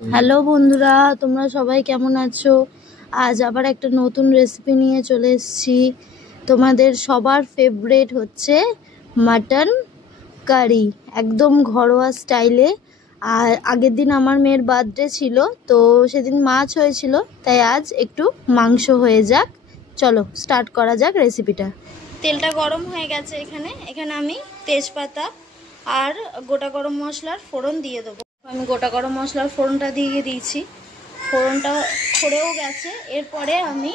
Hello বন্ধুরা, তোমরা সবাই কেমন আছো? আজ আবার একটা নতুন রেসিপি নিয়ে চলে এসেছি। তোমাদের সবার ফেভারিট হচ্ছে মাটন কারি, একদম ঘরোয়া স্টাইলে। আর আগের দিন আমার মেয়ের বার্থডে ছিল, তো সেদিন মাছ হয়েছিল, তাই আজ একটু মাংস হয়ে যাক। চলো স্টার্ট করা যাক রেসিপিটা। তেলটা গরম হয়ে গেছে। এখানে আমি তেজপাতা আর গোটা গরম মশলার ফোড়ন দিয়ে দেবো। আমি গোটা গরম মশলার ফোড়নটা দিয়ে দিয়েছি, ফোড়নটা খড়েও গেছে। এরপরে আমি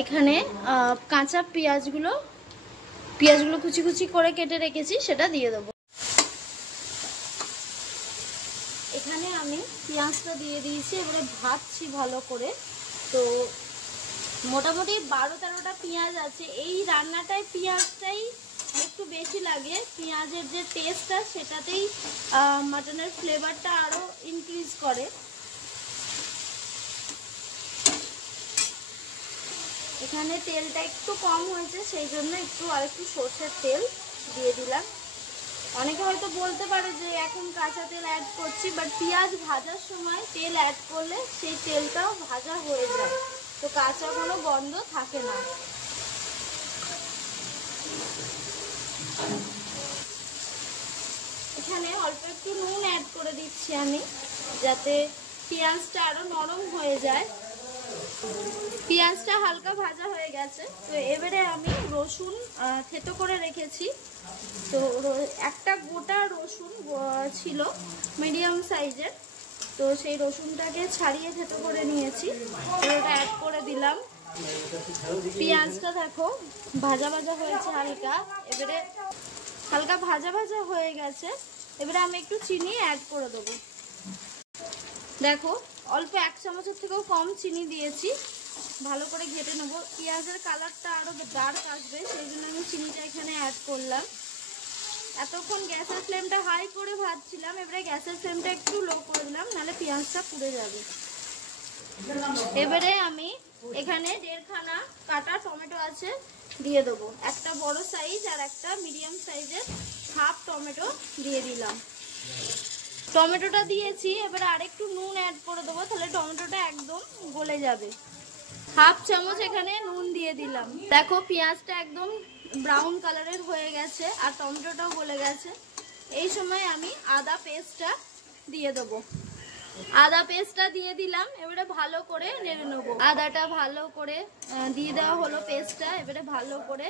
এখানে কাঁচা পেঁয়াজগুলো কুচি কুচি করে কেটে রেখেছি, সেটা দিয়ে দেবো। এখানে আমি পেঁয়াজটা দিয়ে দিয়েছি, এবারে ভাজছি ভালো করে। তো মোটামুটি 12-13টা পেঁয়াজ আছে। এই রান্নাটায় পেঁয়াজটাই একটু বেশি লাগে, পেঁয়াজের যে টেস্টটা সেটাতেই মাটনের ফ্লেভারটা আরও ইনক্রিজ করে। এখানে তেলটা একটু কম হয়েছে, সেই জন্য আরেকটু সর্ষের তেল দিয়ে দিলাম। অনেকে হয়তো বলতে পারে যে এখন কাঁচা তেল অ্যাড করছি, বাট পেঁয়াজ ভাজার সময় তেল অ্যাড করলে সেই তেলটাও ভাজা হয়ে যায়, তো কাঁচা কোনো গন্ধ থাকে না। এখানে অল্প একটু নুন অ্যাড করে দিচ্ছি আমি, যাতে পেঁয়াজটা আরো নরম হয়ে যায়। পেঁয়াজটা হালকা ভাজা হয়ে গেছে, তো এবারে আমি রসুন থেতো করে রেখেছি। তো একটা গোটা রসুন ছিল মিডিয়াম সাইজের, তো সেই রসুনটাকে ছাড়িয়ে থেতো করে নিয়েছি, ওটা অ্যাড করে দিলাম। পেঁয়াজটা দেখো ভাজা ভাজা হয়েছে হালকা, এবারে হালকা ভাজা ভাজা হয়ে গেছে। এবারে আমি একটু চিনি অ্যাড করে দেবো। দেখো অল্প 1 চামচের থেকেও কম চিনি দিয়েছি, ভালো করে ঘেটে নেবো। পেঁয়াজের কালারটা আরো ডার্ক আসবে, সেই জন্য আমি চিনিটা এখানে অ্যাড করলাম। এতক্ষণ গ্যাসের ফ্লেমটা হাই করে ভাজছিলাম, এবারে গ্যাসের ফ্লেমটা একটু লো করে দিলাম, নাহলে পেঁয়াজটা পুড়ে যাবে। এবারে আমি এখানে 1.5 খানা কাটা টমেটো আছে, দিয়ে দেবো। একটা বড় সাইজ আর একটা মিডিয়াম সাইজের হাফ টমেটো দিয়ে দিলাম। টমেটোটা দিয়েছি, এবারে আরেকটু নুন অ্যাড করে দেবো, তাহলে টমেটোটা একদম গলে যাবে। হাফ চামচ এখানে নুন দিয়ে দিলাম। দেখো পেঁয়াজটা একদম ব্রাউন কালারের হয়ে গেছে আর টমেটোটাও গলে গেছে। এই সময় আমি আদা পেস্টটা দিয়ে দেবো। আদা পেস্টটা দিয়ে দিলাম, এবারে ভালো করে নেড়ে নেবো। আদাটা ভালো করে দিয়ে দেওয়া হলো পেস্টটা, এবারে ভালো করে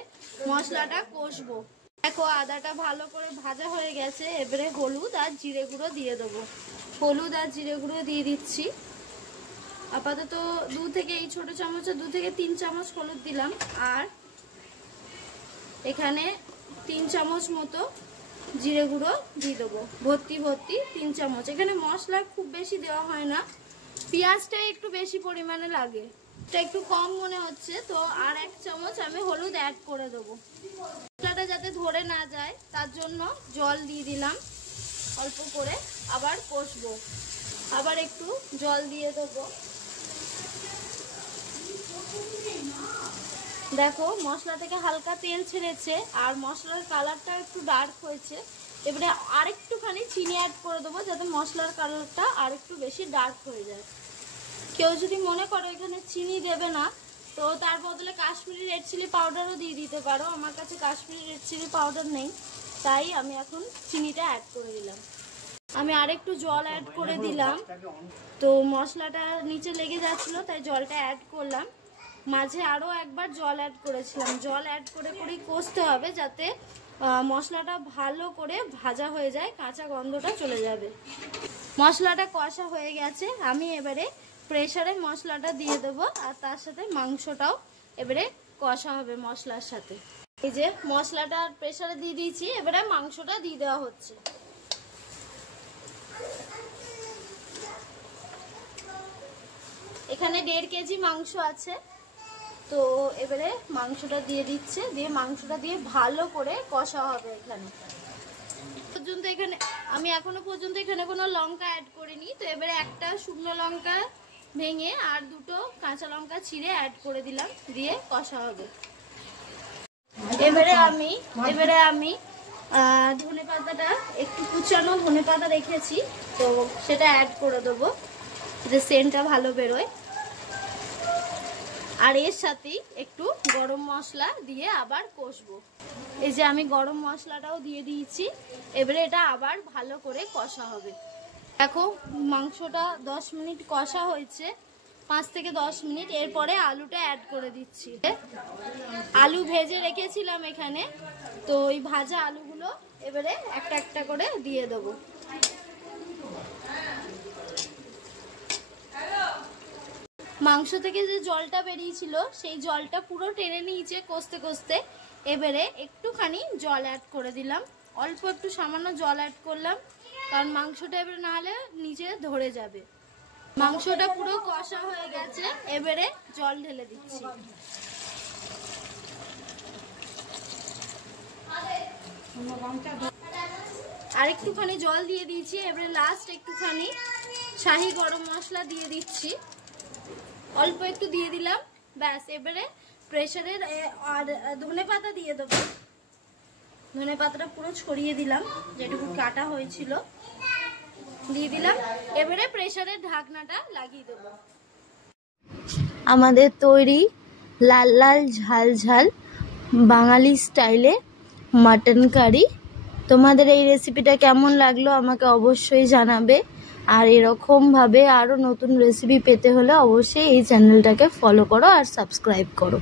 মশলাটা কষবো। দেখো আদাটা ভালো করে ভাজা হয়ে গেছে, এবারে হলুদ আর জিরে গুঁড়ো দিয়ে দেবো। হলুদ আর জিরে গুঁড়ো দিয়ে দিচ্ছি। আপাতত এই ছোট চামচে 2 থেকে 3 চামচ হলুদ দিলাম, আর এখানে 3 চামচ মতো জিরে গুঁড়ো দিয়ে দেবো। ভর্তি 3 চামচ। এখানে মশলা খুব বেশি দেওয়া হয় না, পেঁয়াজটা একটু বেশি পরিমাণে লাগে, এটা একটু কম মনে হচ্ছে, তো আর 1 চামচ আমি হলুদ অ্যাড করে দেবো। মশলাটা যাতে ধরে না যায় তার জন্য জল দিয়ে দিলাম অল্প করে, আবার কষবো। আবার একটু জল দিয়ে দেবো। দেখো মশলা থেকে হালকা তেল ছেড়েছে আর মশলার কালারটা একটু ডার্ক হয়েছে। এবারে আরেকটুখানি চিনি অ্যাড করে দেবো, যাতে মশলার কালারটা আরেকটু বেশি ডার্ক হয়ে যায়। কেউ যদি মনে করো এখানে চিনি দেবে না, তো তার বদলে কাশ্মীরি রেড চিলি পাউডারও দিয়ে দিতে পারো। আমার কাছে কাশ্মীরি রেড চিলি পাউডার নেই, তাই আমি এখন চিনিটা অ্যাড করে দিলাম। আমি আরেকটু জল অ্যাড করে দিলাম, তো মশলাটা নিচে লেগে যাচ্ছিলো, তাই জলটা অ্যাড করলাম। মাঝে আরও একবার জল অ্যাড করেছিলাম। জল অ্যাড করে করেই কষতে হবে, যাতে মশলাটা ভালো করে ভাজা হয়ে যায়, কাঁচা গন্ধটা চলে যাবে। মশলাটা কষা হয়ে গেছে, আমি এবারে প্রেসারে মশলাটা দিয়ে দেবো, আর তার সাথে মাংসটাও এবারে কষা হবে মশলার সাথে। এই যে মশলাটা প্রেসারে দিয়ে দিয়েছি, এবারে মাংসটা দিয়ে দেওয়া হচ্ছে। এখানে 1.5 কেজি মাংস আছে, তো এবারে মাংসটা দিয়ে দিচ্ছে, দিয়ে মাংসটা দিয়ে ভালো করে কষা হবে। আমি এখনো পর্যন্ত এখানে কোনো লঙ্কা অ্যাড করিনি, তো এবারে একটা শুকনো লঙ্কা ভেঙে আর 2টো কাঁচা লঙ্কা ছিঁড়ে অ্যাড করে দিলাম, দিয়ে কষা হবে। এবারে আমি ধনে পাতাটা একটু কুচানো ধনে পাতা রেখেছি, তো সেটা অ্যাড করে দেবো, যে সেন্টটা ভালো বেরোয়। আর এর সাথেই একটু গরম মশলা দিয়ে আবার কষবো। এই যে আমি গরম মশলাটাও দিয়ে দিয়েছি, এবারে এটা আবার ভালো করে কষা হবে। দেখো মাংসটা 10 মিনিট কষা হয়েছে, 5 থেকে 10 মিনিট। এরপরে আলুটা অ্যাড করে দিচ্ছি। আলু ভেজে রেখেছিলাম এখানে, তো ওই ভাজা আলুগুলো এবারে একটা একটা করে দিয়ে দেবো। মাংস থেকে যে জলটা বেরিয়েছিল সেই জলটা পুরো টেনে নিয়েছে কষতে কষতে। এবারে একটুখানি জল অ্যাড করে দিলাম, অল্প একটু সামান্য জল অ্যাড করলাম, কারণ মাংসটা এবারে না হলে নিচে ধরে যাবে। মাংসটা পুরো কষা হয়ে গেছে, এবারে জল ঢেলে দিচ্ছি। আর একটুখানি জল দিয়ে দিয়েছি, এবারে লাস্ট একটুখানি শাহি গরম মশলা দিয়ে দিচ্ছি, অল্প একটু দিয়ে দিলাম, ব্যাস। এবারে প্রেসারের আর ধনে পাতা দিয়ে দেবো, ধনে পাতাটা পুরো ছড়িয়ে দিলাম, যেটুকু কাটা হয়েছিল দিয়ে দিলাম। এবারে প্রেসারের ঢাকনাটা লাগিয়ে দেবো। আমাদের তৈরি লাল লাল ঝাল ঝাল বাঙালি স্টাইলে মাটন কারি। তোমাদের এই রেসিপিটা কেমন লাগলো আমাকে অবশ্যই জানাবে। আর এরকমভাবে আরও নতুন রেসিপি পেতে হলে অবশ্যই এই চ্যানেলটাকে ফলো করো আর সাবস্ক্রাইব করো।